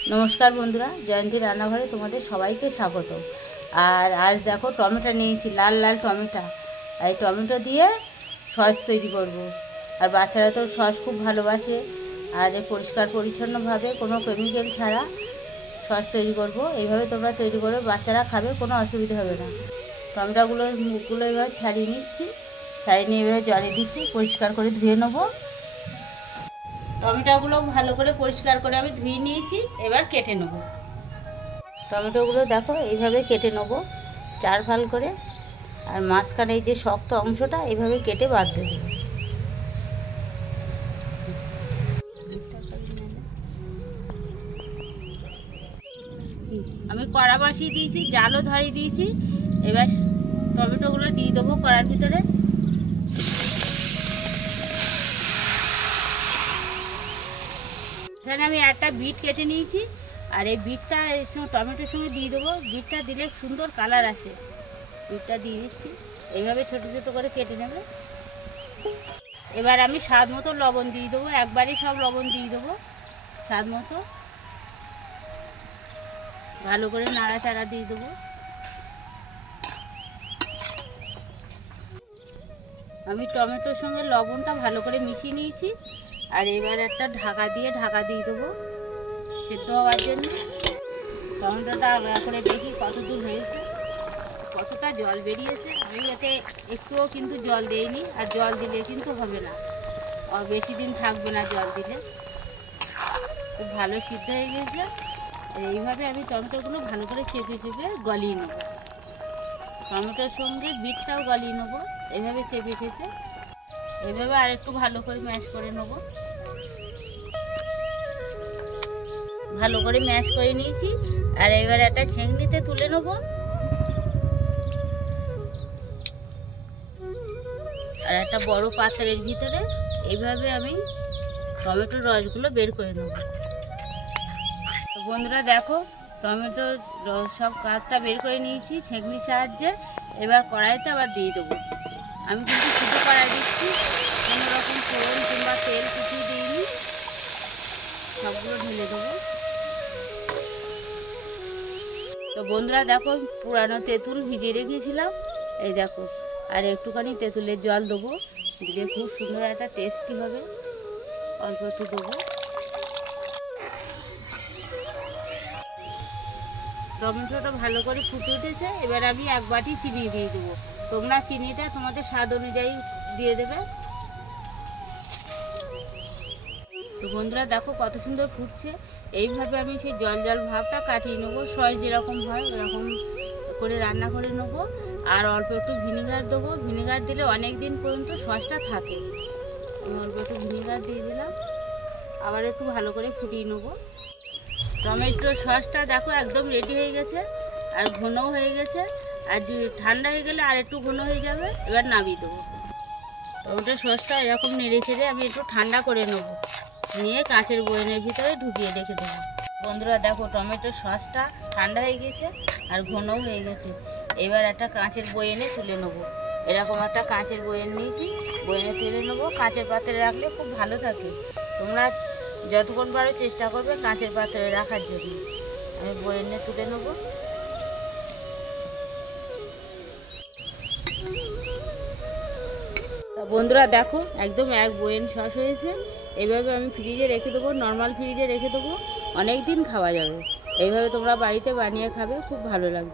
नमस्कार बंधुरा जयंती रान्नाघरे तुम्हारे सबाइके स्वागत। और आज देखो टमेटो निয়েছি लाल लाल टमेटो और टमेटो दिए सस तैरी करब। और बाच्चारा तो सस खूब भालोबाशे और परिष्कार परिच्छन्न भावे कोनो केमिकल छाड़ा सस तैरी करब। এইভাবে তোমরা তৈরি করে বাচ্চারা খাবে, কোনো অসুবিধা হবে না। টমেটোগুলো মুখগুলো এভাবে ছাড়িয়ে নিচ্ছি, ছাড়িয়ে নিয়ে এভাবে জলে দিচ্ছি, পরিষ্কার করে ধুয়ে নেব। টমেটোগুলো ভালো করে পরিষ্কার করে আমি ধুয়ে নিয়েছি, এবার কেটে নেব। টমেটোগুলো দেখো এইভাবে কেটে নেব চার ফাল করে, আর মাঝখানে এই যে শক্ত অংশটা এইভাবে কেটে বাদ দেব। আমি কড়া বসিয়ে দিয়েছি, জালও ধরিয়ে দিয়েছি। এবার টমেটোগুলো দিয়ে দেবো কড়ার ভিতরে। এখানে আমি একটা বিট কেটে নিয়েছি, আর এই বিটটা এর সঙ্গে টমেটোর সঙ্গে দিয়ে দেবো। বিটটা দিলে সুন্দর কালার আসে। বিটটা দিয়ে দিচ্ছি, এইভাবে ছোট ছোট করে কেটে নেবে। এবার আমি স্বাদ মতো লবণ দিয়ে দেবো, একবারই সব লবণ দিয়ে দেবো স্বাদ মতো। ভালো করে নাড়াচাড়া দিয়ে দেবো। আমি টমেটোর সঙ্গে লবণটা ভালো করে মিশিয়ে নিয়েছি, আর এবার একটা ঢাকা দিয়ে দেবো সেদ্ধ হওয়ার জন্য। টমেটোটা আলাদা করে দেখি কত দূর হয়েছে, কতটা জল বেরিয়েছে। আমি এতে একটুও কিন্তু জল দেইনি, আর জল দিলে কিন্তু হবে না, আর বেশি দিন থাকবে না জল দিলে। খুব ভালো সিদ্ধ হয়ে গেছে। এইভাবে আমি টমেটোগুলো ভালো করে চেপে চেপে গলিয়ে নেব। টমেটোর সঙ্গে বিটটাও গলিয়ে নেবো এইভাবে চেপে চেপে। এইভাবে আর একটু ভালো করে ম্যাশ করে নেব। ভালো করে ম্যাশ করে নিয়েছি, আর এবার একটা ছেঁকনিতে তুলে নেব। আর একটা বড় পাত্রের ভিতরে এইভাবে আমি টমেটোর রসগুলো বের করে নেব। তো বন্ধুরা দেখো টমেটোর সব কাঁচটা বের করে নিয়েছি ছেঁকনির সাহায্যে। এবার কড়াইতে আবার দিয়ে দেবো। আমি কিন্তু শুধু কড়াই দিচ্ছি, কোনো রকম ফোড়ন কিংবা তেল কিছুই দিইনি। সবগুলো ঢেলে দেবো। তো বন্ধুরা দেখো পুরানো তেঁতুল ভিজিয়ে রেখেছিলাম, এই দেখো। আর একটুখানি তেঁতুলের জল দেবো, দিলে খুব সুন্দর একটা টেস্টি হবে। অল্প একটু দেবো। টমেটোটা ভালো করে ফুটে উঠেছে, এবার আমি এক বাটি চিনি দিয়ে দেবো। তোমরা চিনিটা তোমাদের স্বাদ অনুযায়ী দিয়ে দেবে। তো বন্ধুরা দেখো কত সুন্দর ফুটছে। এইভাবে আমি সেই জল জল ভাবটা কাটিয়ে নেবো। সস যেরকম হয় ওরকম করে রান্না করে নেবো। আর অল্প একটু ভিনিগার দেবো। ভিনিগার দিলে অনেক দিন পর্যন্ত সসটা থাকে। আমি অল্প একটু ভিনিগার দিয়ে দিলাম, আবার একটু ভালো করে ফুটিয়ে নেবো। টমেটোর সসটা দেখো একদম রেডি হয়ে গেছে, আর ঘনও হয়ে গেছে। আর ঠান্ডা হয়ে গেলে আর একটু ঘন হয়ে যাবে। এবার নামিয়ে দেবো। টমেটোর সসটা এরকম নেড়ে ছেড়ে আমি একটু ঠান্ডা করে নেবো, নিয়ে কাঁচের বয়ামের ভিতরে ঢুকিয়ে রেখে দেবো। বন্ধুরা দেখো টমেটোর সসটা ঠান্ডা হয়ে গেছে, আর ঘনও হয়ে গেছে। এবার একটা কাঁচের বয়ামে তুলে নেবো। এরকম একটা কাঁচের বয়াম নিয়েছি, বয়ামে তুলে নেবো। কাঁচের পাত্রে রাখলে খুব ভালো থাকে। তোমরা যতক্ষণ পারো চেষ্টা করবে কাঁচের পাত্রে রাখার জন্য। আমি বয়ামে তুলে নেবো। বন্ধুরা দেখো একদম এক বয়াম সস হয়েছে। এইভাবে আমি ফ্রিজে রেখে দেবো, নর্মাল ফ্রিজে রেখে দেবো। অনেক দিন খাওয়া যাবে। এইভাবে তোমরা বাড়িতে বানিয়ে খাবে, খুব ভালো লাগবে।